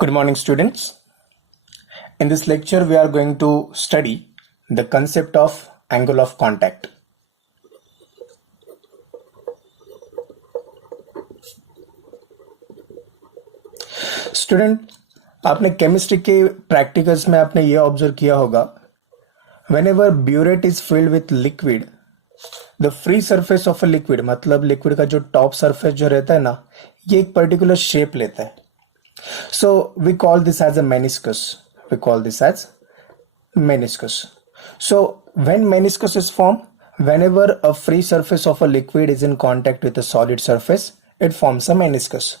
Good morning, students. In this lecture, we are going to study the concept of angle of contact. Student, आपने chemistry के practicals में आपने ये observe किया होगा, whenever burette is filled with liquid, the free surface of a liquid, मतलब liquid का जो टॉप सरफेस जो रहता है ना, ये एक पर्टिकुलर शेप लेता है. So we call this as a meniscus. We call this as meniscus. So when meniscus is formed, whenever a free surface of a liquid is in contact with a solid surface, it forms a meniscus.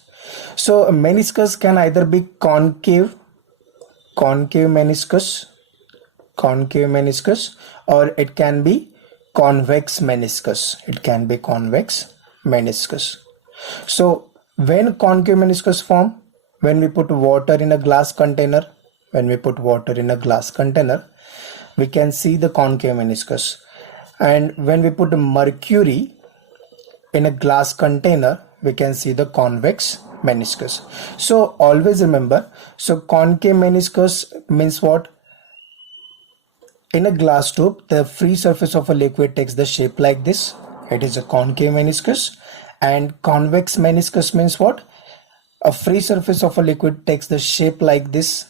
So a meniscus can either be concave meniscus, or it can be convex meniscus. It can be convex meniscus. So when concave meniscus form, when we put water in a glass container, we can see the concave meniscus. And when we put mercury in a glass container, we can see the convex meniscus. So always remember, so concave meniscus means what? In a glass tube, the free surface of a liquid takes the shape like this. It is a concave meniscus. And convex meniscus means what? A free surface of a liquid takes the shape like this.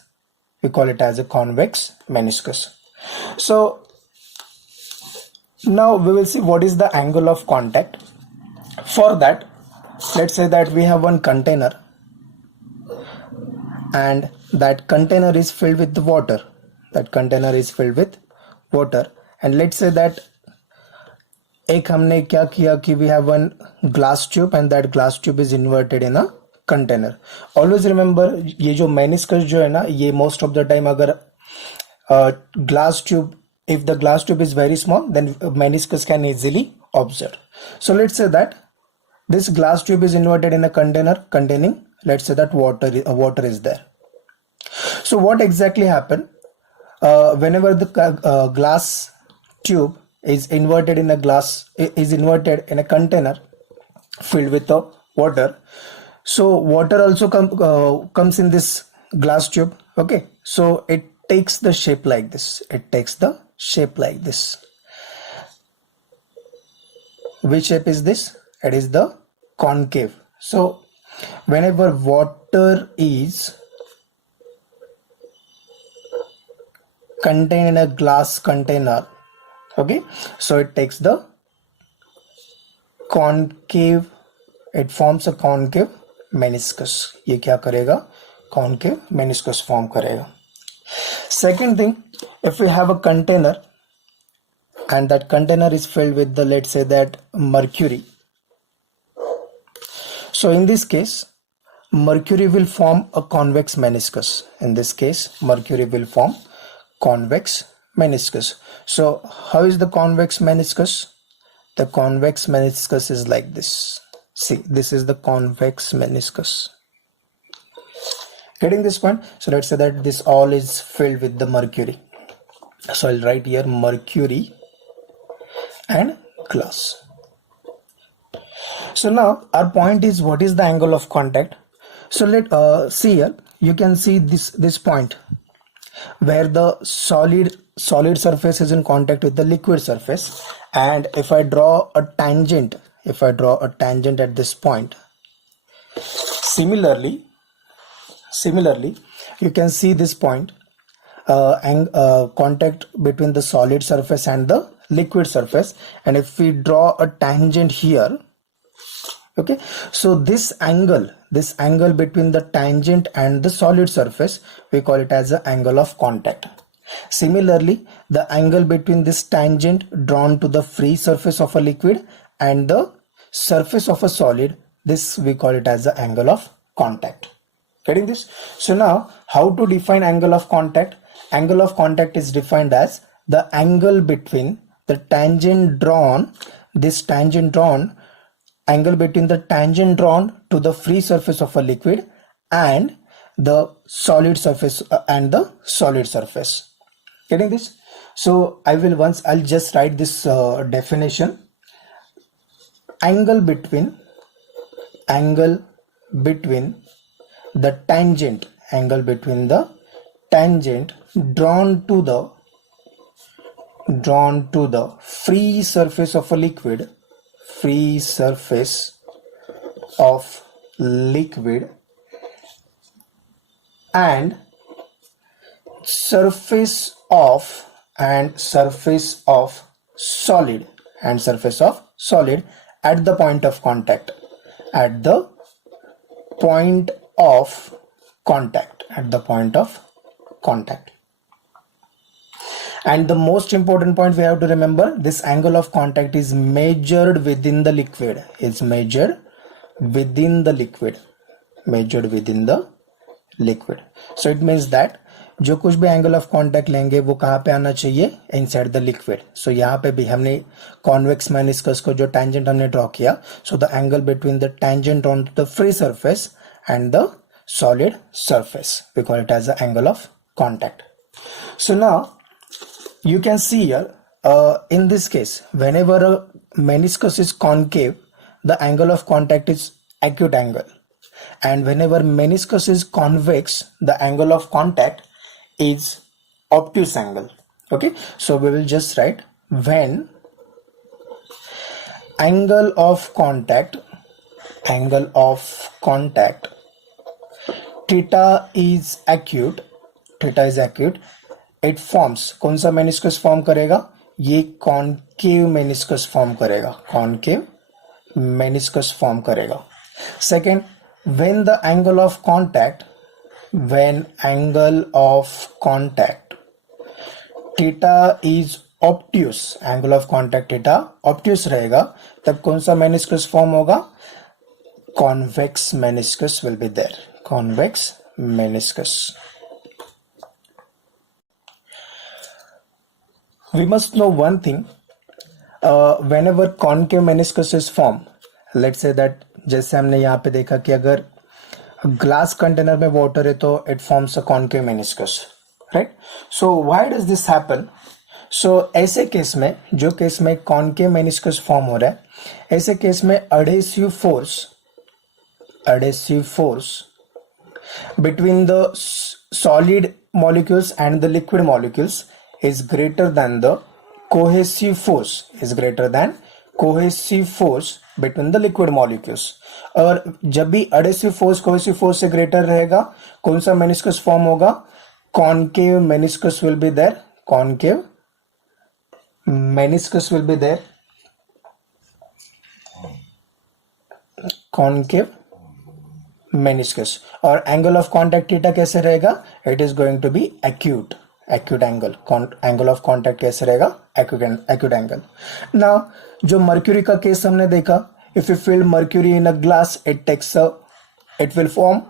We call it as a convex meniscus. So now we will see what is the angle of contact. For that, let's say that we have one container and that container is filled with the water. And let's say that एक हमने क्या किया कि we have one glass tube and that glass tube is inverted in a container. Always remember, ये जो meniscus जो है ना, ये most of the time अगर glass tube, if the glass tube is very small, then meniscus can easily observe. So let's say that this glass tube is inverted in a container containing, let's say that water is there. So what exactly happened? Whenever the glass tube is inverted in a container filled with the water, so water also comes in this glass tube. Okay, so it takes the shape like this. Which shape is this? It is the concave. So whenever water is contained in a glass container, okay, so it takes the concave, it forms a concave meniscus. ये क्या करेगा? Concave meniscus form करेगा. Second thing, if we have a container and that container is filled with the, let's say that mercury. So in this case, mercury will form a convex meniscus. Convex meniscus. So how is the convex meniscus? The convex meniscus is like this. See, this is the convex meniscus. Getting this point? So let's say that this all is filled with the mercury. So I'll write here mercury and glass. So now our point is, what is the angle of contact? So let see here, you can see this point where the solid surface is in contact with the liquid surface, and if I draw a tangent at this point, similarly you can see this point and contact between the solid surface and the liquid surface, and if we draw a tangent here, okay, so this angle between the tangent and the solid surface, we call it as the angle of contact. Similarly, the angle between this tangent drawn to the free surface of a liquid and the surface of a solid, this we call it as the angle of contact. Getting this? So now, how to define angle of contact? Angle of contact is defined as the angle between the tangent drawn, angle between the tangent drawn to the free surface of a liquid and the solid surface Getting this? So I'll just write this definition. Angle between the tangent angle between the tangent drawn to the free surface of a liquid, free surface of liquid, and surface of solid, at the point of contact, at the point of contact. And the most important point we have to remember, this angle of contact is measured within the liquid, so it means that जो कुछ भी angle of contact लेंगे वो कहाँ पे आना चाहिए, inside the liquid. सो यहाँ पे भी हमने कॉन्वेक्स मेनिस्कस को जो टेंजेंट हमने ड्रॉ किया, so the angle between the tangent on the free surface and the solid surface, we call it as the angle of contact. So now you can see here, in this case, whenever a meniscus is concave, the angle of contact is acute angle, and whenever meniscus is convex, the angle of contact is obtuse angle. Okay, so we will just write, when angle of contact theta is acute, it forms, कौन सा meniscus form करेगा, ये concave meniscus form करेगा. Second, when angle of contact theta is obtuse, angle of contact theta obtuse रहेगा, तब कौन सा meniscus form होगा, convex meniscus will be there, convex meniscus. We must know one thing, whenever concave meniscus is formed, let's say that, जैसे हमने यहाँ पे देखा कि अगर ग्लास कंटेनर में वाटर है तो it forms a concave meniscus, right. So why does this happen. So ऐसे केस में, जो केस में कॉन्केव मेनिस्कस फॉर्म हो रहा है, ऐसे केस में adhesive force between the solid molecules and the liquid molecules is greater than the cohesive force between the liquid molecules. और जब भी adhesive force cohesive force से greater रहेगा, कौन सा meniscus form होगा, concave meniscus will be there, concave meniscus. और angle of contact theta कैसे रहेगा, it is going to be acute angle. Angle of contact कैसे रहेगा, acute एंगल. नाउ जो मर्क्यूरी का केस हमने देखा, if you fill mercury in a glass, it will form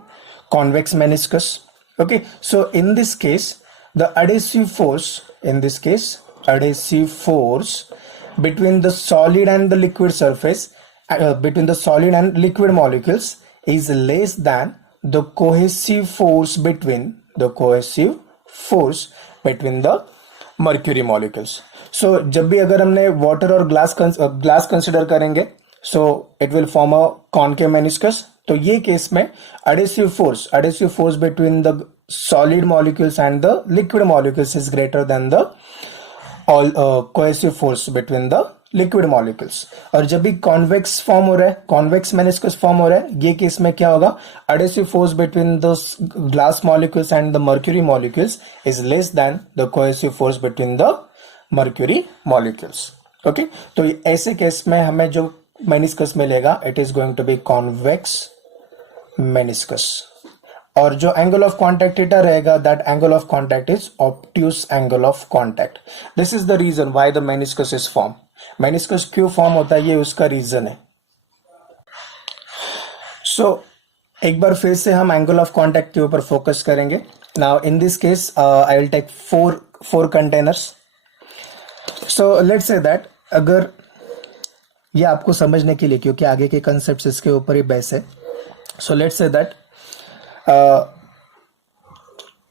convex meniscus. Okay, so in this case the adhesive force between the solid and the liquid surface, between the solid and liquid molecules is less than the cohesive force between the mercury molecules. So जब भी अगर हमने water और glass consider करेंगे, so it will form a concave meniscus. तो ये case में adhesive force between the solid molecules and the liquid molecules is greater than the cohesive force between the liquid molecules. और जब भी convex form हो रहा है, कॉन्वेक्स मेनिस्कस फॉर्म हो रहा है, ये केस में क्या होगा, adhesive force between the glass molecules and the mercury molecules is less than the cohesive force between the mercury molecules. Okay, तो ऐसे केस में हमें जो मेनिस्कस मिलेगा, it is going to be convex meniscus. और जो एंगल ऑफ कॉन्टैक्ट थीटा रहेगा, that angle of contact is obtuse angle of contact. This is the reason why the meniscus is form. Meniscus क्यों form होता है, ये उसका reason है. सो एक बार फिर से हम एंगल ऑफ कॉन्टैक्ट के ऊपर फोकस करेंगे. Now in this case I will take four containers. So let's say that, अगर ये आपको समझने के लिए, क्योंकि आगे के कंसेप्ट्स इसके ऊपर ही बेस है. So let's say that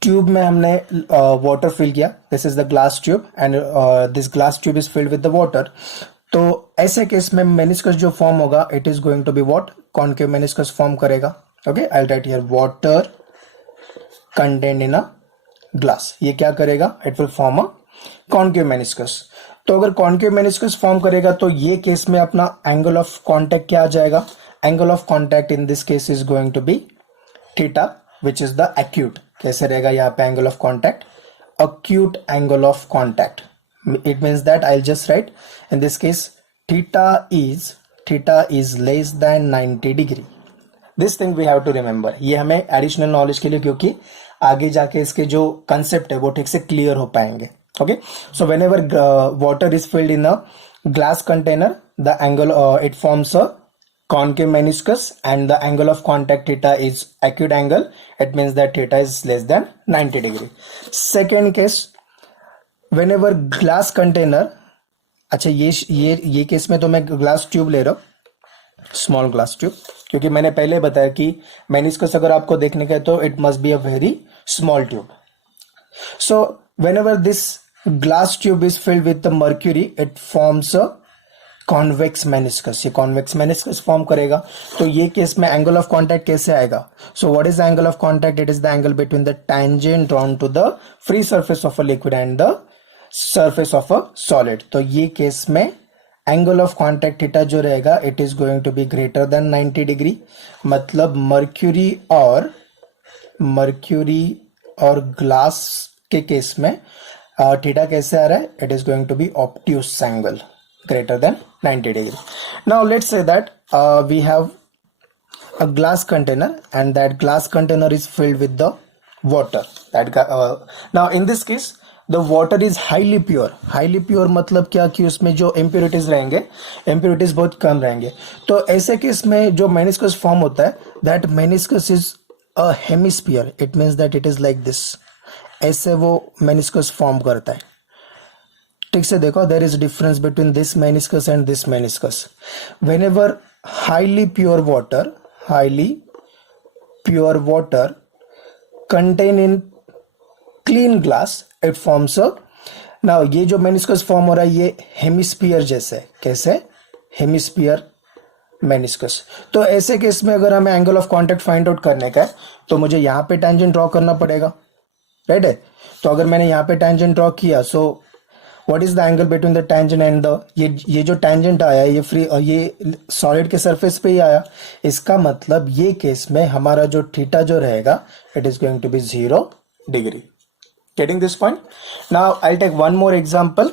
tube में हमने वाटर फिल किया. This is the glass tube and this glass tube is filled with the water. तो ऐसे केस में मेनिस्कस जो फॉर्म होगा, it is going to be what, concave meniscus form करेगा. Okay, I will write here water content in a glass, ये क्या करेगा, it will form a concave meniscus. तो अगर कॉन्केव मेनिस्कस फॉर्म करेगा तो ये केस में अपना एंगल ऑफ कॉन्टैक्ट क्या आ जाएगा, angle of contact in this case is going to be theta which is the acute. कैसे रहेगा यहाँ पे angle of contact, acute angle of contact. It means that I'll just write in this case theta is less than 90 degree. This thing we have to remember. ये हमें additional knowledge के लिए, क्योंकि आगे जाके इसके जो कंसेप्ट है वो ठीक से क्लियर हो पाएंगे. Okay, so whenever water is filled in a glass container, the angle it forms a concave meniscus and the angle of contact theta is acute angle. It means that theta is less than 90 degree. Second case, whenever glass container, अच्छा ये case में तो मैं glass tube ले रहा हूँ, small glass tube, क्योंकि मैंने पहले बताया कि मेनिस्कस अगर आपको देखने का है तो it must be a very small tube. So whenever this glass tube is filled with the mercury, it forms a convex meniscus. ये कॉन्वेक्स मेनिस्कस फॉर्म करेगा. तो ये केस में एंगल ऑफ कॉन्टैक्ट कैसे आएगा, so what is the angle of contact, it is the angle between the tangent drawn to the free surface of a liquid and the surface of a solid. तो ये case में angle of contact theta जो रहेगा it is going to be greater than 90 degree. मतलब mercury और glass के case में theta कैसे आ रहा है, it is going to be obtuse angle greater than 90 degree. Now let's say that we have a glass container and that glass container is filled with the water. Now in this case the water is highly pure मतलब क्या कि उसमें जो impurities रहेंगे, impurities बहुत कम रहेंगे. तो ऐसे केस में जो meniscus फॉर्म होता है, that meniscus is a hemisphere. It means that it is like this. ऐसे वो meniscus फॉर्म करता है. ठीक से देखो, there is difference between this meniscus and this meniscus. Whenever highly pure water contain in clean glass, it forms a, now ये जो meniscus form हो रहा है ये हेमिस्फीयर जैसे, कैसे, हेमिस्फीयर मेनिस्कस. तो ऐसे केस में अगर हमें angle of contact find out करने का है तो मुझे यहाँ पे टेंजेंट ड्रॉ करना पड़ेगा, राइट है. तो अगर मैंने यहाँ पे टेंजेंट ड्रॉ किया, सो what is the angle between the tangent and the, ये जो टेंजेंट आया ये सॉलिड के सरफेस पे ही आया. इसका मतलब ये केस में हमारा जो थीटा जो रहेगा it is going to be 0 degree. Getting this point. Now I take one more example.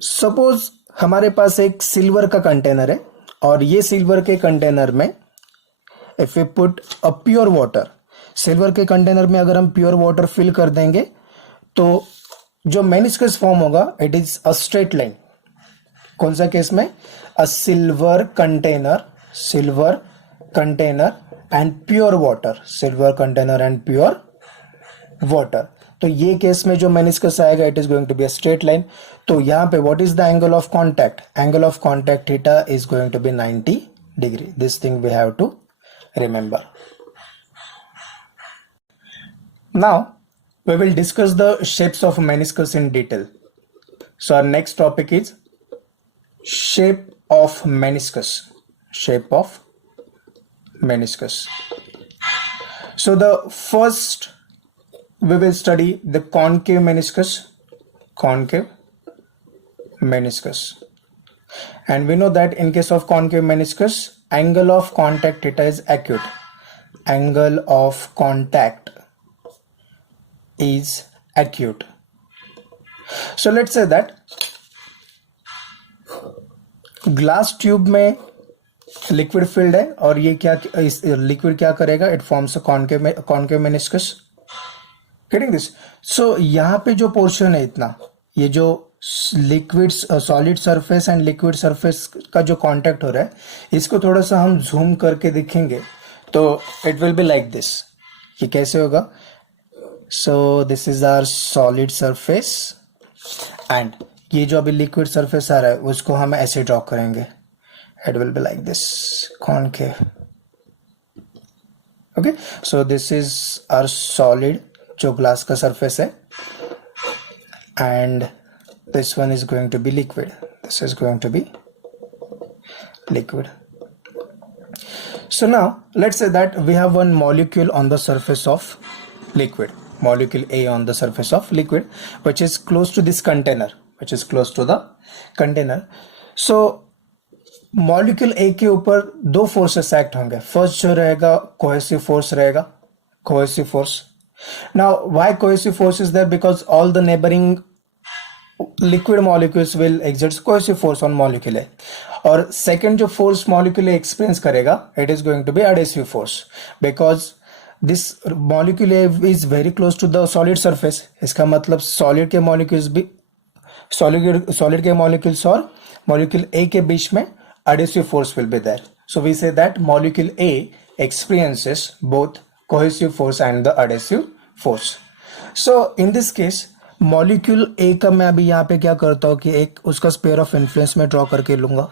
Suppose हमारे पास एक सिल्वर का कंटेनर है और ये सिल्वर के कंटेनर में if we put a pure water, silver के कंटेनर में अगर हम प्योर वाटर फिल कर देंगे तो जो मेनिस्कस फॉर्म होगा it is a straight line. कौन सा केस में, a silver container and pure water, silver container and pure water. तो ये केस में जो मेनिस्कस आएगा it is going to be a straight line. तो यहां पे what is the angle of contact, angle of contact theta is going to be 90 degree. This thing we have to remember. Now we will discuss the shapes of meniscus in detail. So our next topic is shape of meniscus. So the first we will study the concave meniscus. And we know that in case of concave meniscus, angle of contact theta is acute. Angle of contact is acute. So let's say that glass tube में liquid filled है और ये क्या, liquid क्या करेगा, it forms a concave meniscus. Getting this. So यहाँ पे जो पोर्शन है इतना, ये जो liquid solid surface and liquid surface का जो कांटेक्ट हो रहा है, इसको थोड़ा सा हम जूम करके देखेंगे तो it will be like this. ये कैसे होगा, so this is our solid surface and ये जो अभी liquid surface आ रहा है उसको हम ऐसे ड्रॉ करेंगे. it will be like this, concave. okay, so this is our solid जो glass का surface है and this one is going to be liquid. So now let's say that we have one molecule on the surface of liquid, molecule A on the surface of liquid, which is close to this container, which is close to the container. So molecule A के ऊपर दो forces act होंगे. First जो रहेगा cohesive force रहेगा, cohesive force. Now why cohesive force is there? Because all the neighbouring liquid molecules will exert cohesive force on molecule A. और second जो force molecule A experience करेगा, it is going to be adhesive force, because this molecule A is very close to the solid surface. इसका मतलब solid के molecules भी, solid के molecules और molecule A के बीच में adhesive force will be there. So we say that molecule A experiences both cohesive force and the adhesive force. So in this case molecule A का मैं अभी यहाँ पे क्या करता हूँ कि एक उसका sphere of influence में ड्रॉ करके लूंगा.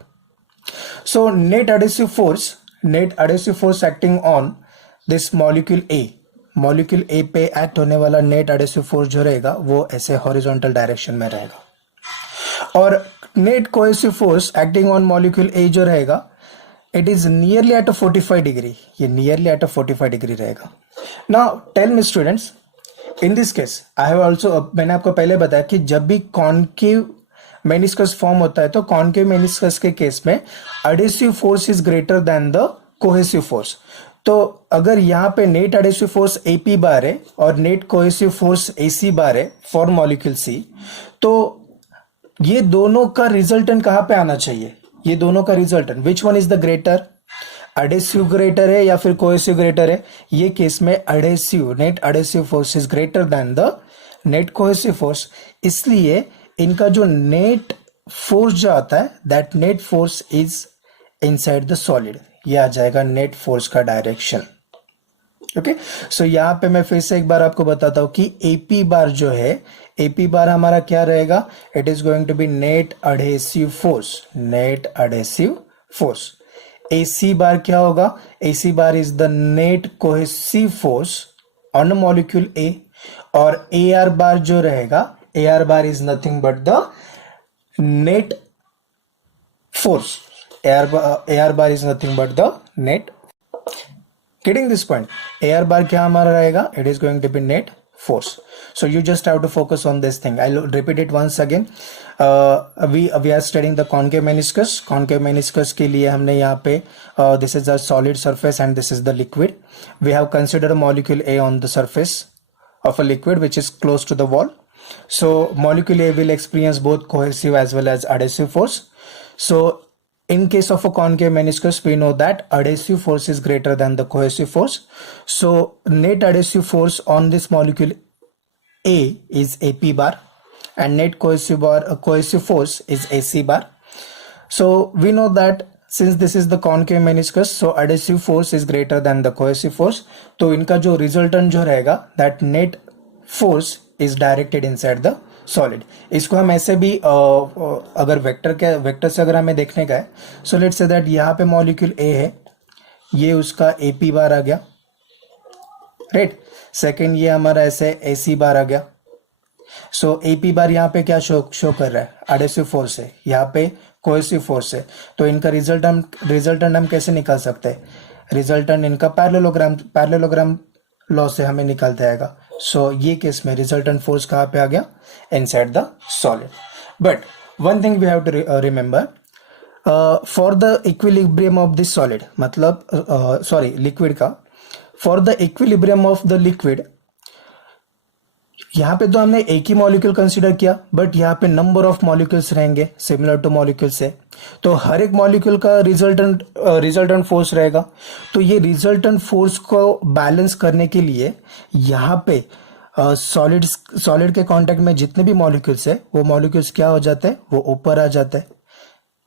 So net adhesive force acting on this molecule A, molecule A पे एक्ट होने वाला net adhesive force जो रहेगा वो ऐसे horizontal direction में रहेगा. और net cohesive force acting on molecule A जो रहेगा, it is nearly at 45 degree. ये नियरली एट 45 डिग्री रहेगा. Now tell me students, in this case I have also, मैंने आपको पहले बताया कि जब भी कॉन्केव मेनिस्कस फॉर्म होता है तो कॉन्केव मेनिस्कस के केस में adhesive force is greater than the cohesive force. तो अगर यहाँ पे नेट एडेसिव फोर्स एपी बार है और नेट कोहेसिव फोर्स एसी बार है फॉर मॉलिक्यूल सी, तो ये दोनों का रिजल्टेंट कहां पे आना चाहिए? ये दोनों का resultant which one is the greater? Adhesive greater है या फिर कोहेसिव ग्रेटर है? ये केस में adhesive, net adhesive force is greater than the net cohesive force. इसलिए इनका जो नेट फोर्स जो आता है, that net force is inside the solid. ये आ जाएगा नेट फोर्स का डायरेक्शन. ओके, सो यहां पे मैं फिर से एक बार आपको बताता हूं कि एपी बार जो है, एपी बार हमारा क्या रहेगा? It is going to be net adhesive force, net adhesive force. AC bar क्या होगा? AC bar is the net cohesive force on molecule A. और ए आर बार जो रहेगा, A R bar is nothing but the net force. A R bar is nothing but the net. Getting this point? AR bar क्या हमारा रहेगा? It is going to be net force. So you just have to focus on this thing. I'll repeat it once again. We are studying the concave meniscus. Concave meniscus के लिए हमने यहाँ पे this is the solid surface and this is the liquid. We have considered a molecule A on the surface of a liquid which is close to the wall. So molecule A will experience both cohesive as well as adhesive force. So in case of a concave meniscus, we know that adhesive force is greater than the cohesive force. So net adhesive force on this molecule A is AP bar and net cohesive force is AC bar. So we know that since this is the concave meniscus, so adhesive force is greater than the cohesive force. तो इनका जो resultant जो रहेगा, that net force is directed inside the solid. इसको हम ऐसे भी अगर वेक्टर से अगर हमें देखने का है, सो लेट्स से दैट यहाँ पे मॉलिक्यूल ए है, ये उसका एपी बार आ गया, राइट. सेकंड ये हमारा ऐसे एसी बार आ गया. सो एपी बार यहाँ पे क्या शो कर रहा है? एडेसिव फोर्स है, यहाँ पे कोहेसिव फोर्स है. तो इनका रिजल्टेंट हम कैसे निकाल सकते हैं? रिजल्टेंट इनका पैरेललोग्राम लॉ से हमें निकालते आएगा. सो ये केस में रिजल्टेंट फोर्स कहाँ पे आ गया? Inside the solid. But one thing we have to remember, for the equilibrium of this solid, मतलब सॉरी लिक्विड का, for the equilibrium of the liquid, यहाँ पे तो हमने एक ही मॉलिक्यूल कंसीडर किया, बट यहाँ पे नंबर ऑफ मॉलिक्यूल्स रहेंगे सिमिलर टू मॉलिक्यूल से. तो हर एक मॉलिक्यूल का रिजल्टेंट फोर्स रहेगा. तो ये रिजल्टेंट फोर्स को बैलेंस करने के लिए यहाँ पे सॉलिड के कांटेक्ट में जितने भी मॉलिक्यूल्स है, वो मॉलिक्यूल्स क्या हो जाते हैं? वो ऊपर आ जाते हैं.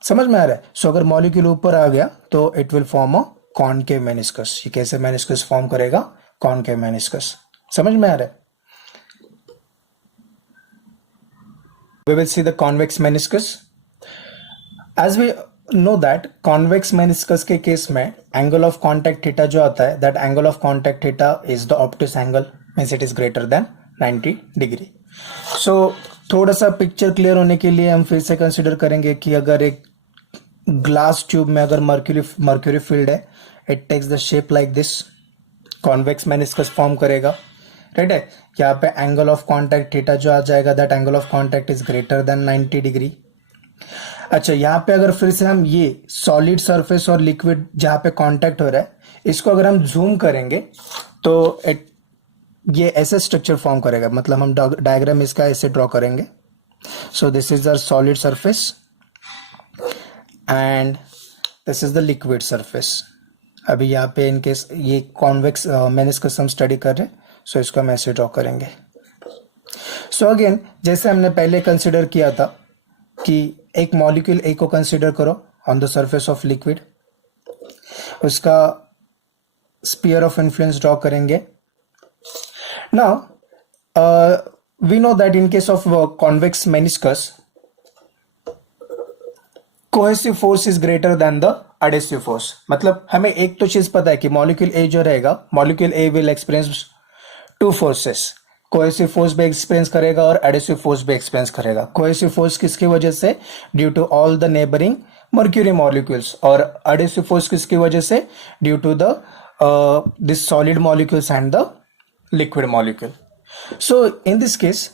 समझ में आ रहा है? सो अगर मॉलिक्यूल ऊपर आ गया तो it will form a concave meniscus. ये कैसे मेनिस्कस फॉर्म करेगा? Concave meniscus. समझ में आ रहा है? We will see the convex meniscus. As we know that convex meniscus के केस में angle of contact theta जो आता है, that angle of contact theta is the obtuse angle, means it is greater than 90 degree. So थोड़ा सा picture clear होने के लिए हम फिर से कंसिडर करेंगे कि अगर एक ग्लास ट्यूब में अगर मर्क्यूरी फील्ड है, it takes the shape like this, convex meniscus form करेगा, राइट है। यहाँ पे एंगल ऑफ कॉन्टैक्ट थीटा जो आ जाएगा, that angle of contact is greater than 90 degree. अच्छा, यहाँ पे अगर फिर से हम ये सॉलिड सरफेस और लिक्विड जहाँ पे कांटेक्ट हो रहा है, इसको अगर हम जूम करेंगे तो ये ऐसे स्ट्रक्चर फॉर्म करेगा, मतलब हम डायग्राम इसका ऐसे ड्रॉ करेंगे। सो this is the solid surface and this is the liquid surface. अभी यहाँ पे इनकेस ये कॉन्वेक्स मेनिस्कस हम स्टडी कर रहे हैं, सो इसको हम ऐसे ड्रॉ करेंगे। सो अगेन जैसे हमने पहले कंसिडर किया था कि एक मॉलिक्यूल ए को कंसिडर करो on the surface of liquid, उसका स्फीयर ऑफ इन्फ्लुएंस ड्रॉ करेंगे। Now we know that in case of convex meniscus cohesive force is greater than the adhesive force. मतलब हमें एक तो चीज पता है कि मॉलिक्यूल ए जो रहेगा, molecule A will experience two forces, cohesive force भी एक्सपीरियंस करेगा और एडहेसिव फोर्स भी एक्सपीरियंस करेगा। कोहेसिव फोर्स किसकी वजह से? Due to all the neighbouring mercury molecules, और एडहेसिव फोर्स किसकी वजह से? Due to the this solid molecules and the liquid molecule. So in this case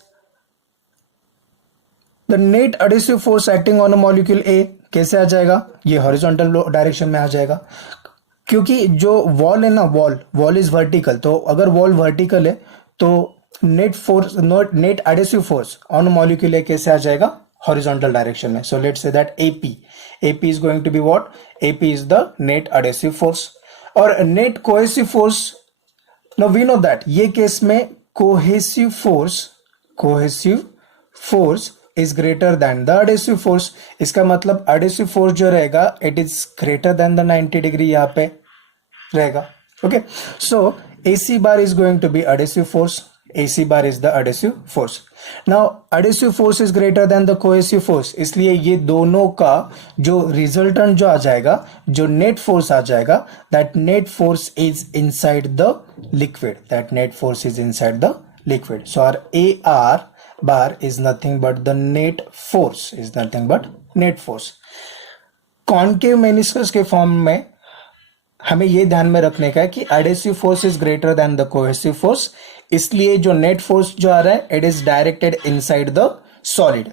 the net adhesive force acting on a molecule A कैसे आ जाएगा? ये horizontal direction में आ जाएगा, क्योंकि जो वॉल है ना, वॉल इज वर्टिकल, तो अगर वॉल वर्टिकल है तो net force, net adhesive force on molecule A कैसे आ जाएगा? हॉरिजॉन्टल डायरेक्शन में। So let's say that AP is going to be what? AP is the net adhesive force. और net cohesive force, now we know that ये case में cohesive force is greater than the adhesive force. इसका मतलब adhesive force जो रहेगा it is greater than the 90 degree यहाँ पे रहेगा। Okay, so AC bar is going to be adhesive force. AC bar is the adhesive force. Now adhesive force is greater than the cohesive force, इसलिए ये दोनों का जो resultant जो आ जाएगा, जो नेट फोर्स आ जाएगा, that net force is inside the liquid. That net force is inside the liquid. So our AR bar is nothing but the net force. Is nothing but net force. Concave meniscus के form में हमें ये ध्यान में रखने का है कि adhesive force is greater than the cohesive force, इसलिए जो नेट फोर्स जो आ रहा है it is directed inside the solid.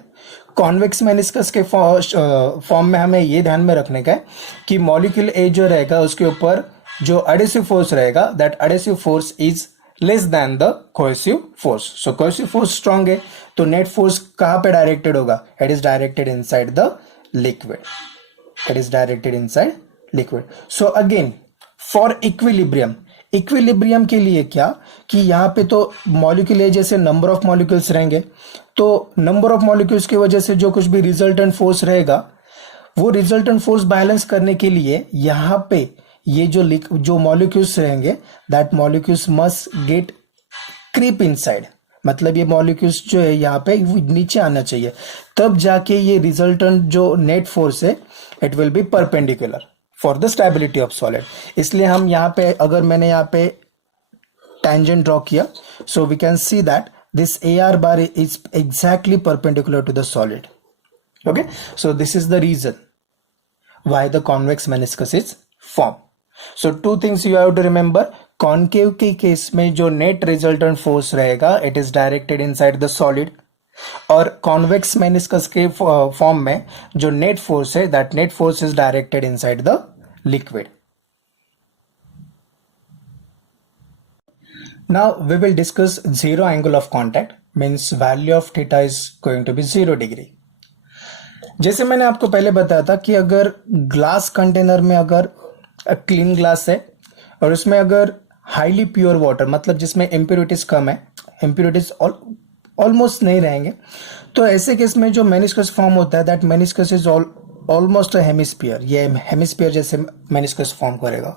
Convex meniscus के फॉर्म में हमें ये ध्यान में रखने का है कि मॉलिक्यूल ए जो रहेगा उसके ऊपर जो एडहेसिव फोर्स रहेगा, that adhesive force is less than the cohesive force. So cohesive force strong है तो नेट फोर्स कहां पे डायरेक्टेड होगा? It is directed inside the liquid. It is directed inside liquid. So again for equilibrium के लिए क्या कि यहाँ पे तो मॉलिक्यूल ए जैसे नंबर ऑफ मॉलिक्यूल्स रहेंगे, तो नंबर ऑफ मॉलिक्यूल्स की वजह से जो कुछ भी रिजल्टेंट फोर्स रहेगा, वो रिजल्टेंट फोर्स बैलेंस करने के लिए यहाँ पे ये जो मॉलिक्यूल्स रहेंगे, that molecules must get creep inside. मतलब ये मॉलिक्यूल्स जो है यहाँ पे नीचे आना चाहिए, तब जाके ये रिजल्टेंट जो नेट फोर्स है it will be perpendicular for the stability of solid. इसलिए हम यहाँ पे, अगर मैंने यहाँ पे टेंजेंट ड्रॉ किया, so we can see that this AR bar is exactly perpendicular to the solid. Okay, so this is the reason why the convex meniscus is formed. So two things you have to remember. Concave के case में जो net resultant force रहेगा it is directed inside the solid, और convex meniscus के form में जो net force है, that net force is directed inside the liquid. Now we will discuss zero angle of contact, means value of theta is going to be 0 degree. जैसे मैंने आपको पहले बताया था कि अगर ग्लास कंटेनर में अगर क्लीन ग्लास है और उसमें अगर हाईली प्योर वाटर, मतलब जिसमें इम्प्योरिटीज कम है, इम्प्योरिटीज ऑलमोस्ट नहीं रहेंगे, तो ऐसे केस में जो मेनिस्कस फॉर्म होता है, that meniscus is almost hemisphere. ये हेमिस्फीयर जैसे मेनिस्कस फॉर्म करेगा।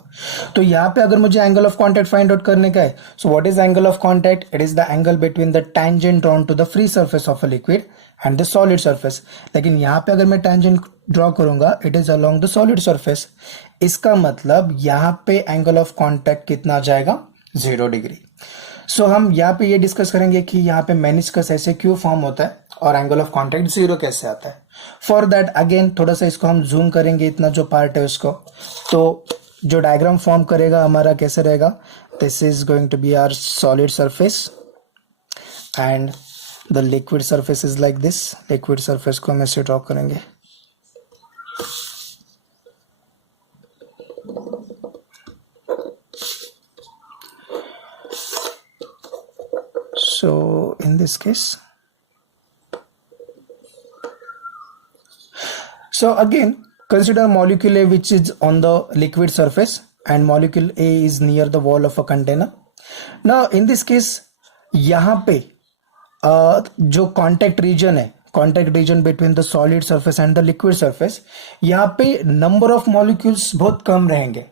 तो यहाँ पे अगर मुझे angle of contact find out करने का है, so what is angle of contact? It is the angle between the tangent drawn to the free surface of a liquid and the solid surface. लेकिन यहाँ पे अगर मैं टैंजेंट ड्रॉ करूंगा, it is along the solid surface. इसका मतलब यहाँ पे एंगल ऑफ कॉन्टैक्ट कितना आ जाएगा? 0 डिग्री। सो हम यहाँ पे ये डिस्कस करेंगे कि यहाँ पे मेनिस्कस ऐसे क्यों फॉर्म होता है और एंगल ऑफ कॉन्टैक्ट 0 कैसे आता है। फॉर दैट अगेन थोड़ा सा इसको हम जूम करेंगे, इतना जो पार्ट है उसको, तो जो डायग्राम फॉर्म करेगा हमारा कैसे रहेगा, this is going to be our solid surface and the liquid surface is like this. Liquid surface को हम ऐसे ड्रॉ करेंगे। So in this case, so again consider molecule A which is on the liquid surface and molecule A is near the wall of a container. Now in this case यहाँ पे जो contact region है, contact region between the solid surface and the liquid surface, यहाँ पे number of molecules बहुत कम रहेंगे।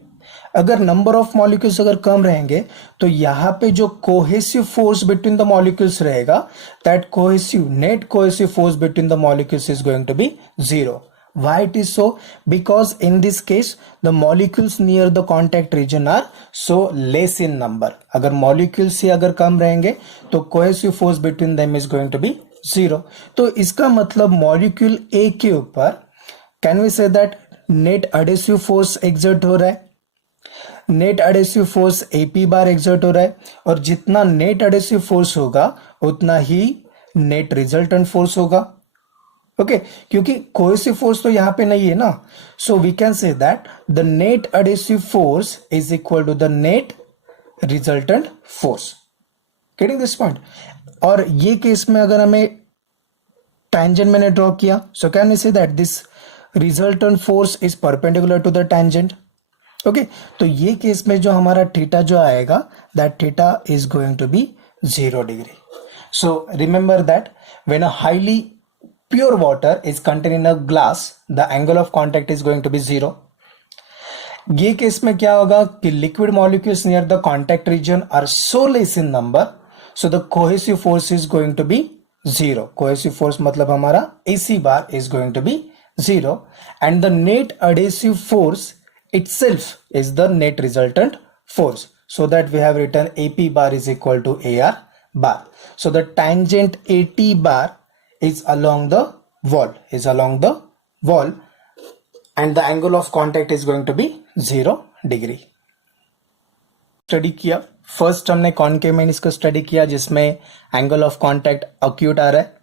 अगर number of molecules अगर कम रहेंगे तो यहाँ पे जो cohesive force between the molecules रहेगा, that cohesive net cohesive force between the molecules is going to be zero. Why it is so? Because in this case the molecules near the contact region are so less in number. अगर molecules ही अगर कम रहेंगे तो cohesive force between them is going to be zero. तो इसका मतलब molecule A के ऊपर can we say that net adhesive force exert हो रहा है, नेट एडेसिव फोर्स AP बार एक्सर्ट हो रहा है, और जितना नेट एडेसिव फोर्स होगा उतना ही नेट रिजल्टेंट फोर्स होगा। ओके क्योंकि कोहेसिव फोर्स तो यहां पे नहीं है ना, so we can say that the net adhesive force is equal to the net resultant force. Getting this point? और ये केस में अगर हमें टेंजेंट मैंने ड्रॉ किया, so can we say that this resultant force is perpendicular to the tangent. Okay तो ये case में जो हमारा थीटा जो आएगा, that theta is going to be 0 degree. So remember that when a highly pure water is contain in a glass, the angle of contact is going to be 0। ये case में क्या होगा कि liquid molecules near the contact region are so less in number, so the cohesive force is going to be 0। Cohesive force मतलब हमारा AC bar is going to be 0 and the net adhesive force itself is the net resultant force, so that we have written AP bar is equal to AR bar. So the tangent AT bar is along the wall and the angle of contact is going to be 0 degree. Study किया first हमने concave menace को study किया जिसमें angle of contact acute आ रहा है।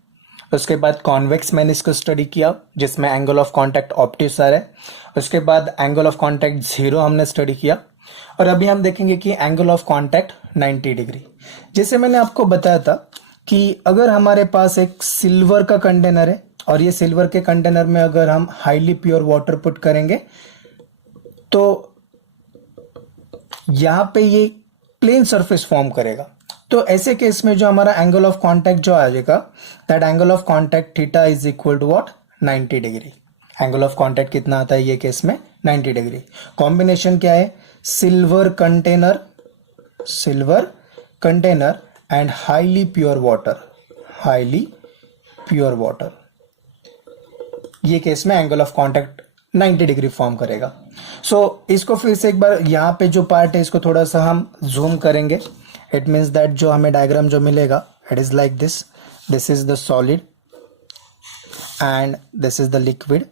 उसके बाद convex menace को स्टडी किया जिसमें एंगल ऑफ कॉन्टैक्ट ऑप्टिस आ रहा है। उसके बाद एंगल ऑफ कॉन्टैक्ट 0 हमने स्टडी किया, और अभी हम देखेंगे कि एंगल ऑफ कॉन्टैक्ट 90 डिग्री। जैसे मैंने आपको बताया था कि अगर हमारे पास एक सिल्वर का कंटेनर है और ये सिल्वर के कंटेनर में अगर हम हाईली प्योर वाटर पुट करेंगे तो यहां पे ये प्लेन सरफेस फॉर्म करेगा। तो ऐसे केस में जो हमारा एंगल ऑफ कॉन्टैक्ट जो आ जाएगा, that angle of contact theta is equal to what, 90 degree. Angle of contact कितना आता है ये केस में, 90 डिग्री। कॉम्बिनेशन क्या है, silver container and highly pure water. ये केस में angle of contact 90 degree form करेगा। सो इसको फिर से एक बार यहाँ पे जो पार्ट है इसको थोड़ा सा हम जूम करेंगे। इट मीन्स दैट जो हमें डायग्राम जो मिलेगा, it is like this is the solid and this is the liquid.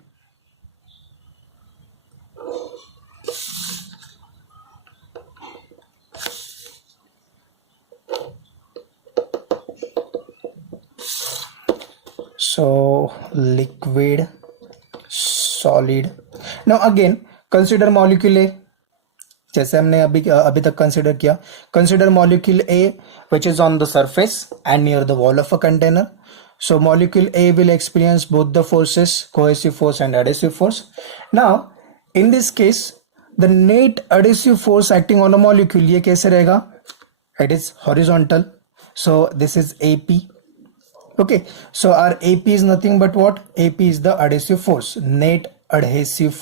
So liquid, solid. Now again consider molecule A, जैसे हमने अभी तक कंसिडर किया। Consider molecule A which is on the surface and near the wall of a container. So molecule A will experience both the forces, cohesive force and adhesive force. Now in this case the net adhesive force acting on a molecule ये कैसे रहेगा, it is horizontal. So this is AP. Okay, so our AP is nothing but what, AP is the adhesive force, net adhesive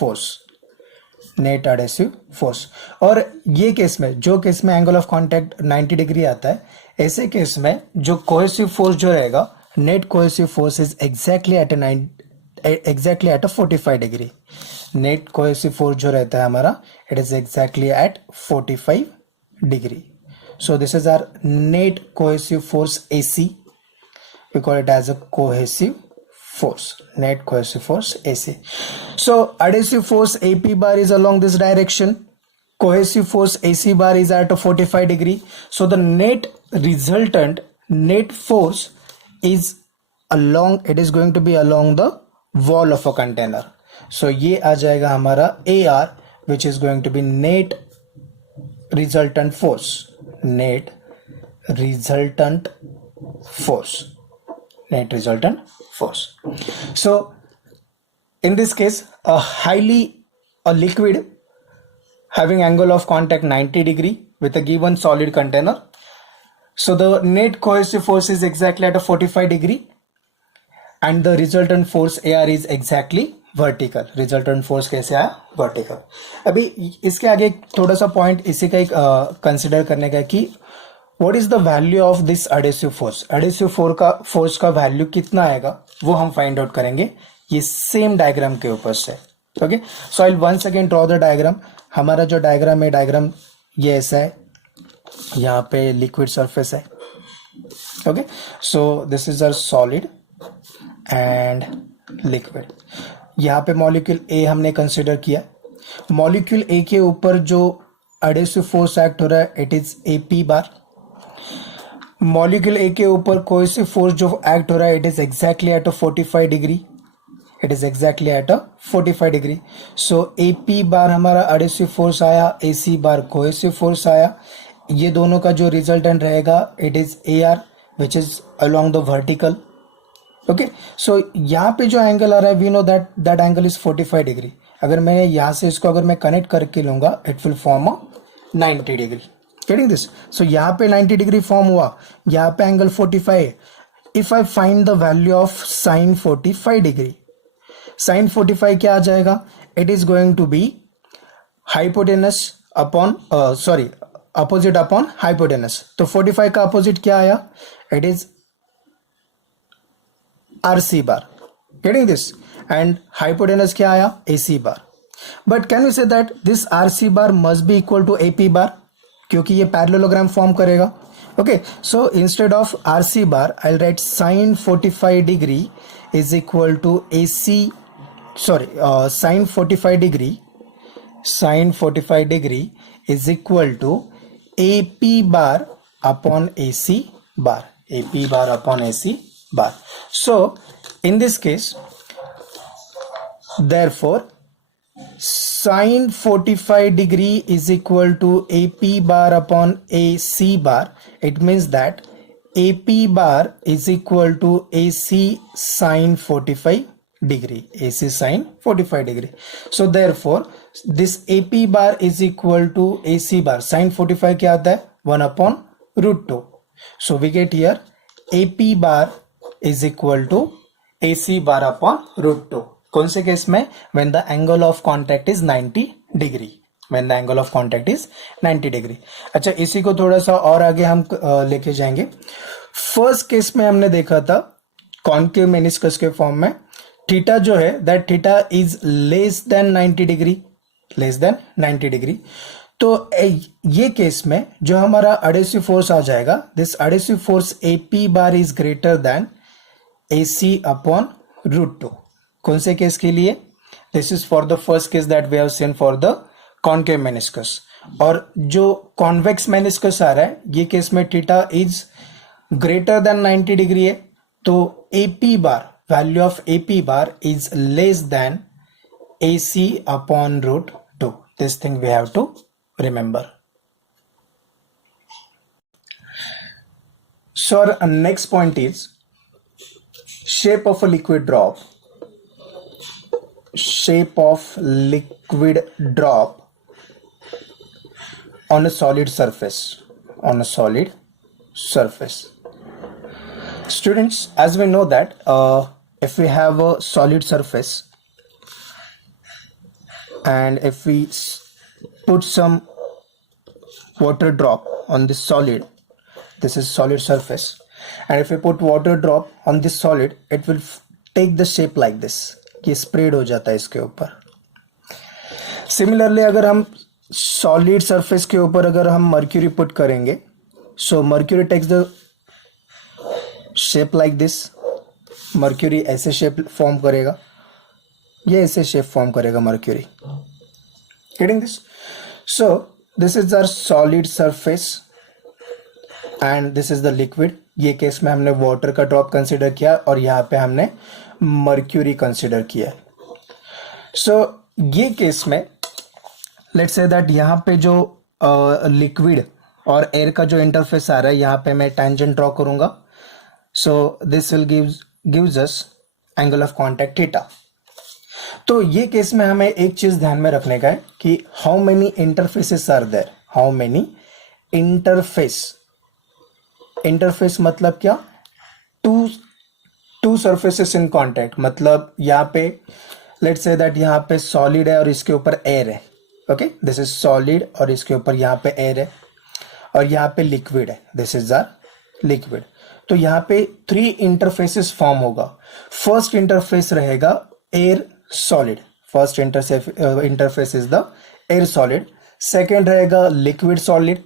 force। और ये case में जो case में angle of contact 90 degree आता है, ऐसे केस में जो कोहेसिव फोर्स जो रहेगा, net cohesive force is exactly at 45 degree. Net cohesive force जो रहता है हमारा, it is exactly at 45 degree. So this is our net cohesive force AC. We call it as a cohesive force, net cohesive force AC. So adhesive force AP bar is along this direction cohesive force AC bar is at a 45 degree. So the net resultant net force is it is going to be along the wall of a container. So ये आ जाएगा हमारा AR, which is going to be net resultant force. Net resultant force. So in this case, a liquid having angle of contact 90 degree with a given solid container. So the net cohesive force is exactly at a 45 degree and the resultant force AR is exactly vertical. Resultant force कैसे आया? Vertical. अभी इसके आगे थोड़ा सा point इसी का एक कंसिडर करने का कि what is the value of this adhesive force? Adhesive force का वैल्यू कितना आएगा वो हम फाइंड आउट करेंगे ये सेम डायग्राम के ऊपर से. Okay, so I once again draw the diagram. हमारा जो डायग्राम है, डायग्राम ये ऐसा है. यहाँ पे लिक्विड सरफेस है. Okay, so this is a solid and liquid. यहाँ पे मॉलिक्यूल ए हमने कंसिडर किया. मॉलिक्यूल ए के ऊपर जो एडहेसिव फोर्स एक्ट हो रहा है it is AP bar. Molecule A के ऊपर कोहेसिव फोर्स जो एक्ट हो रहा है it is exactly at a 45 degree. It is exactly at a 45 degree. So AP bar हमारा एडहेसिव फोर्स आया, एसी बार कोहेसिव फोर्स आया. ये दोनों का जो रिजल्टेंट रहेगा it is A R which is along the vertical. Okay, so यहाँ पे जो एंगल आ रहा है we know that angle is 45 degree. अगर मैं यहाँ से इसको अगर मैं कनेक्ट करके लूंगा it will form a 90 degree. Getting this? So यहाँ पे 90 डिग्री फॉर्म हुआ, यहाँ पे एंगल 45 है. If I find the value of sine 45 degree, sine 45 क्या आ जाएगा? It is going to be hypotenuse upon opposite upon hypotenuse. तो 45 का अपोजिट क्या आया? It is RC bar. Getting this? And hypotenuse क्या आया? AC bar. But can you say that this RC bar must be equal to AP bar, क्योंकि ये parallelogram form करेगा. Okay, so instead of RC bar I will write sine 45 degree is equal to AC sine 45 degree is equal to AP bar upon AC bar. AP bar upon AC bar. So in this case, therefore sin 45 degree is equal to AP bar upon AC bar. It means that AP bar is equal to AC sin 45 degree. AC sin 45 degree. So therefore this AP bar is equal to AC bar. Sin 45 क्या आता है? 1 upon root 2. So we get here AP bar is equal to AC bar upon root 2. कौन से case में? When the angle of contact is 90 degree. When the angle of contact is 90 degree. अच्छा, इसी को थोड़ा सा और आगे हम लेके जाएंगे. फर्स्ट केस में हमने देखा था कॉन्केव मेनिस्कस के फॉर्म में थीटा जो है that theta is less then 90 degree. तो ये केस में जो हमारा एडहेसिव फोर्स आ जाएगा, this adhesive force AP bar is greater than AC upon root 2. कौन से केस के लिए? This is for the first case that we have seen for the concave meniscus. और जो कॉन्वेक्स मेनिस्कस आ रहा है ये केस में theta is greater than 90 degree है. तो AP bar, value of AP bar is less than AC upon root 2. This thing we have to remember. So our next point is shape of a liquid drop. Shape of liquid drop on a solid surface. On a solid surface. Students, as we know that if we have a solid surface and if we put some water drop on this solid, this is solid surface, and if we put water drop on this solid it will take the shape like this. ये spread हो जाता है इसके ऊपर. Similarly अगर हम solid surface के ऊपर अगर हम मर्क्यूरी पुट करेंगे, so mercury takes the shape like this. Mercury ऐसे शेप फॉर्म करेगा, ये ऐसे शेप फॉर्म करेगा mercury. Getting this? So this is our solid surface and this is the liquid. ये केस में हमने वाटर का ड्रॉप कंसिडर किया और यहाँ पे हमने मर्क्यूरी कंसिडर किया. सो ये केस में लेट्स से दैट यहाँ पे जो लिक्विड और एयर का जो इंटरफेस आ रहा है यहाँ पे मैं टेंजेंट ड्रॉ करूंगा. So this will gives us angle of contact theta. तो ये केस में हमें एक चीज ध्यान में रखने का है कि how many interfaces are there. How many interface मतलब क्या? Two surfaces in contact. मतलब यहाँ पे लेट्स से दैट यहाँ पे सॉलिड है और इसके ऊपर एयर है. ओके, दिस इज सॉलिड और इसके ऊपर यहाँ पे एयर है और यहाँ पे लिक्विड है. This is our liquid. तो यहाँ पे 3 इंटरफेसेस फॉर्म होगा. फर्स्ट इंटरफेस रहेगा air solid. First interface is the air solid. Second रहेगा लिक्विड सॉलिड.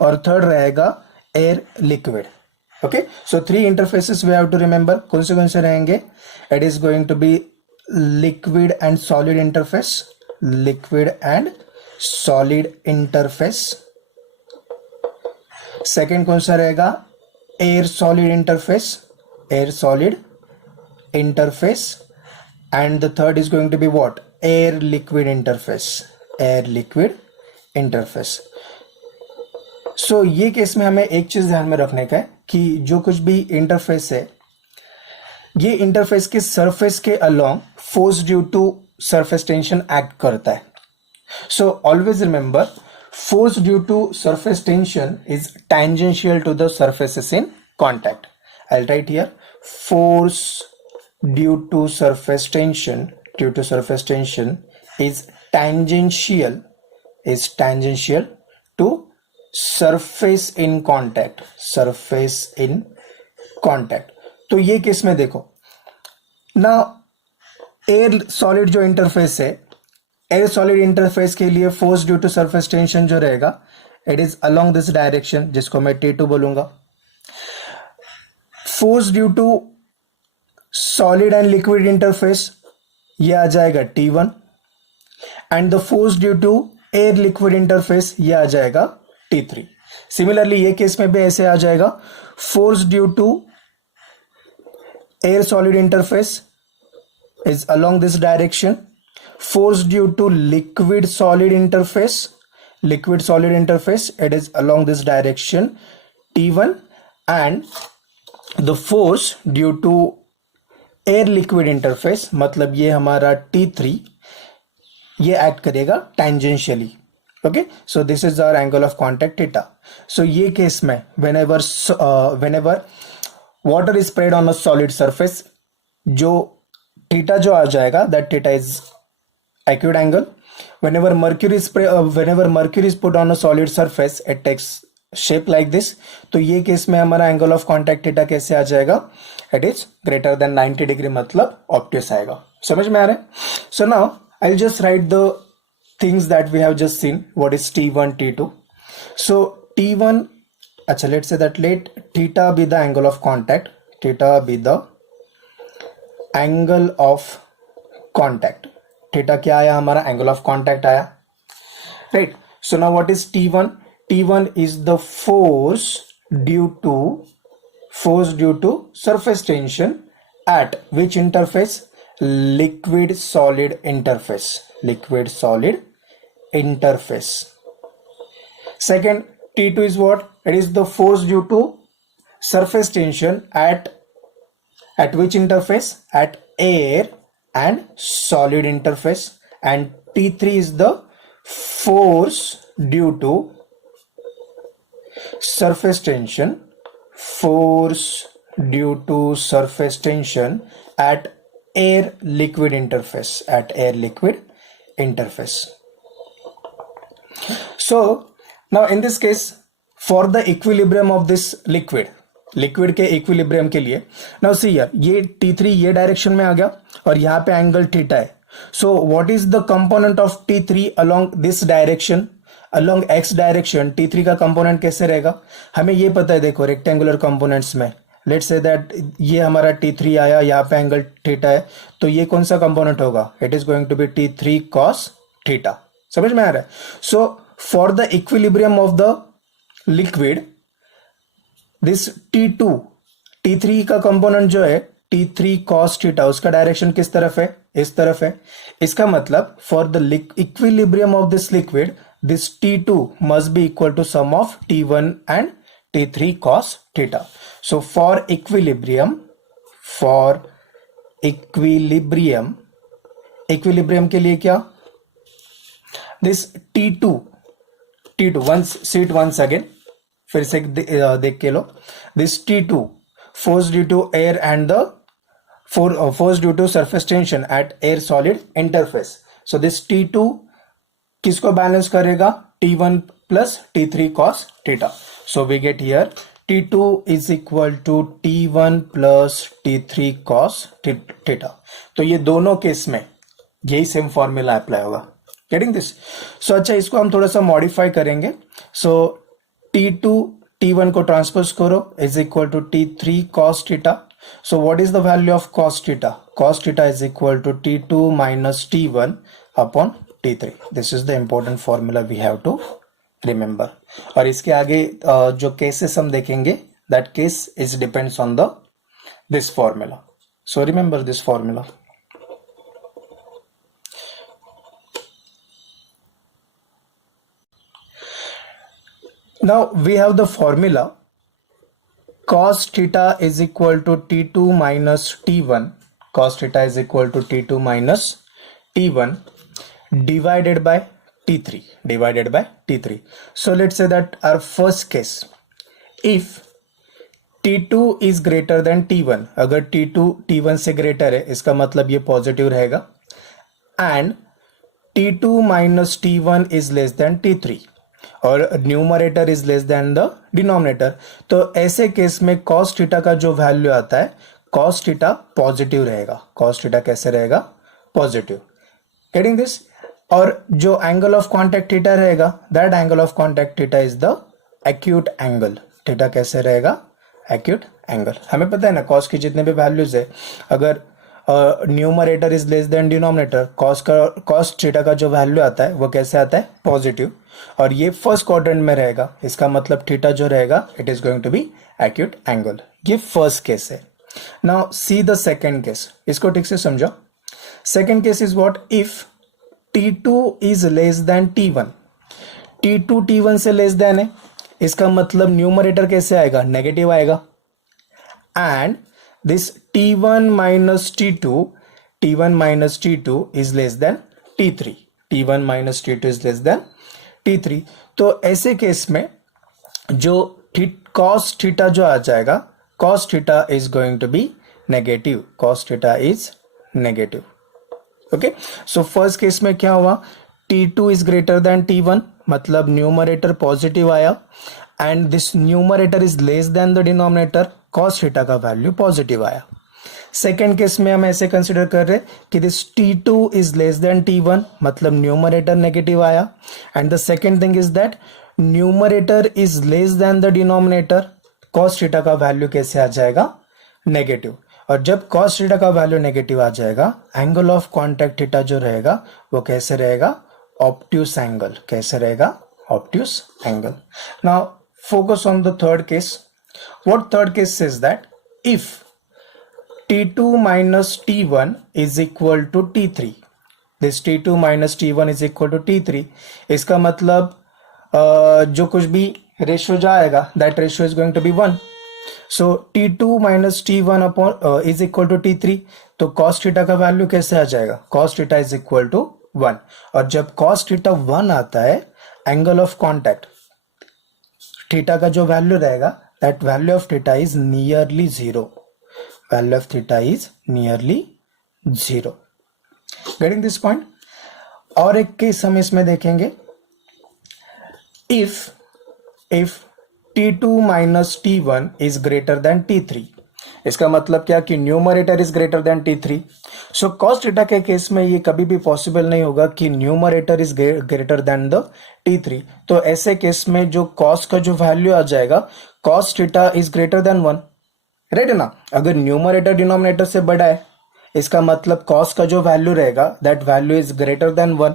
और थर्ड रहेगा air liquid. Okay, so 3 interfaces we have to remember. कौन से रहेंगे? It is going to be liquid and solid interface. Second कौन सा रहेगा? Air solid interface. And the third is going to be what? Air liquid interface. So ये case में हमें एक चीज ध्यान में रखने का है कि जो कुछ भी इंटरफेस है ये इंटरफेस के सरफेस के along force due to surface tension act करता है. So always remember, force due to surface tension is tangential to the surfaces in contact. I'll write here, force due to surface tension is tangential to surface in contact. तो ये case में देखो ना, air solid जो interface है, air solid interface के लिए force due to surface tension जो रहेगा it is along this direction, जिसको मैं T2 बोलूंगा. Force due to solid and liquid interface ये आ जाएगा T1 and the force due to air liquid interface ये आ जाएगा T3. सिमिलरली ये केस में भी ऐसे आ जाएगा. Force due to air solid interface is along this direction. Force due to liquid solid interface it is along this direction T1 and the force due to air liquid interface मतलब ये हमारा T3 ये act करेगा tangentially. Okay, so this is our angle of contact theta. So ये case में whenever water is sprayed on a solid surface जो theta जो आ जाएगा that theta is acute angle. Whenever mercury is put on a solid surface it takes shape like this. तो ये case में हमारा angle of contact theta कैसे आ जाएगा? It is greater than 90 degree मतलब obtuse आएगा. समझ में आ रहा है? So now I'll just write the things that we have just seen. What is T1, T2? So T1, अच्छा, let's say that let theta be the angle of contact. Angle of contact. Theta क्या आया हमारा? Angle of contact आया, right. So now what is T1? T1 is the force due to surface tension at which interface? Liquid solid interface. Second T2 is what? It is the force due to surface tension at which interface? At air and solid interface. And T3 is the force due to surface tension at air liquid interface. So now in this case, for the equilibrium of this liquid के equilibrium के लिए, now see here, ये T3 ये direction में आ गया और यहाँ पे एंगल थीटा है. So what is the component of T3 along this direction, along x direction? T3 का कंपोनेंट कैसे रहेगा? हमें ये पता है, देखो रेक्टेंगुलर कंपोनेंट्स में लेट्स से दैट ये हमारा T3 आया, यहाँ पे एंगल थीटा है, तो ये कौन सा कंपोनेंट होगा? It is going to be T3 cos theta. समझ में आ रहा है? So for the equilibrium of the liquid, this T2 T3 का कंपोनेंट जो है T3 cos थीटा, उसका डायरेक्शन किस तरफ है? इस तरफ है। इसका मतलब for the equilibrium of this liquid, this T2 must be equal to sum of T1 and T3 cos theta. So for equilibrium के लिए क्या? This T2 once, see it once again, फिर से देख के लो। This T2 force due to air and the force due to surface tension at air solid interface. So this T2 किसको balance करेगा? T1 plus T3 cos theta. So we get here T2 is equal to T1 plus T3 cos theta. तो ये दोनों case में यही same formula apply होगा। Getting this? So अच्छा, इसको हम थोड़ा सा मॉडिफाई करेंगे। सो T2 T1 को ट्रांसपोज करो, is equal to T3 cos theta. So what is the value of cos theta? Cos theta is equal to T2 minus T1 upon T3. This is the important formula we have to remember. और इसके आगे जो cases हम देखेंगे, that case is depends on this formula. So remember this formula. Now we have the formula cos theta is equal to T2 minus T1. Cos theta is equal to T2 minus T1 divided by T3. So let's say that our first case, if T2 is greater than T1, अगर T2 T1 से greater है, इसका मतलब ये positive रहेगा, and T2 minus T1 is less than T3 और numerator is less than the denominator, तो ऐसे केस में cos थीटा का जो वैल्यू आता है, cos थीटा पॉजिटिव रहेगा। cos थीटा कैसे रहेगा? पॉजिटिव। Getting this? और जो एंगल ऑफ कॉन्टैक्ट थीटा रहेगा, that angle of contact theta is the acute angle. Theta कैसे रहेगा? Acute angle. हमें पता है ना, cos की जितने भी वैल्यूज है, अगर numerator is less than denominator, cos theta का जो वैल्यू आता है वो कैसे आता है? पॉजिटिव। और ये फर्स्ट क्वाड्रेंट में रहेगा, इसका मतलब थीटा जो रहेगा, it is going to be acute angle. ये फर्स्ट केस है। Now see the second case, इसको ठीक से समझो। Second case is what? If T2 is less than T1, T2 T1 से लेस देन है, इसका मतलब न्यूमरेटर कैसे आएगा? नेगेटिव आएगा। And this T1 minus T2 is less than T3. T1 minus T2 is less than T3. तो ऐसे case में जो cos थीटा जो आ जाएगा, cos theta is going to be negative. Cos theta is negative. Okay? So first case में क्या हुआ? T2 is greater than T1, मतलब न्यूमरेटर पॉजिटिव आया, and this numerator is less than the denominator, cos theta का value positive आया। Second case में हम ऐसे कंसिडर कर रहे कि this T2 is less than T1, मतलब न्यूमरेटर नेगेटिव आया, and the second thing is that numerator is less than the denominator, cos theta का वैल्यू कैसे आ जाएगा? नेगेटिव। और जब cos थीटा का वैल्यू नेगेटिव आ जाएगा, एंगल ऑफ कॉन्टैक्ट थीटा जो रहेगा वो कैसे रहेगा? Obtuse angle. कैसे रहेगा? Obtuse angle. Now focus on the third case. What third case says that if T2 minus T1 is equal to T3, this T2 minus T1 is equal to T3, इसका मतलब जो कुछ भी ratio जाएगा, that ratio is going to be 1. So T2 minus T1 upon is equal to T3, तो cos theta का value कैसे आ जाएगा? cos theta is equal to 1, और जब cos थीटा 1 आता है, एंगल ऑफ कॉन्टैक्ट थीटा का जो वैल्यू रहेगा, that value of theta is nearly zero. Value of theta is nearly zero. Getting this point? और एक केस हम इसमें देखेंगे, if T2 minus T1 is greater then T3, इसका मतलब क्या कि numerator is greater then T3। So cos theta के केस में ये कभी भी पॉसिबल नहीं होगा कि numerator is greater than the T3। तो ऐसे केस में जो cos का जो वैल्यू आ जाएगा, cos theta is greater then 1, right है ना। अगर न्यूमरेटर डिनोमिनेटर से बड़ा है इसका मतलब कॉस का जो वैल्यू रहेगा that value is greater then 1,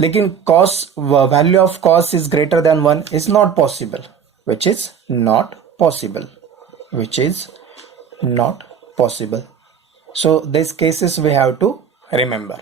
लेकिन cos value of cos is greater then 1 is not possible, which is not possible, which is not possible. So these cases we have to remember.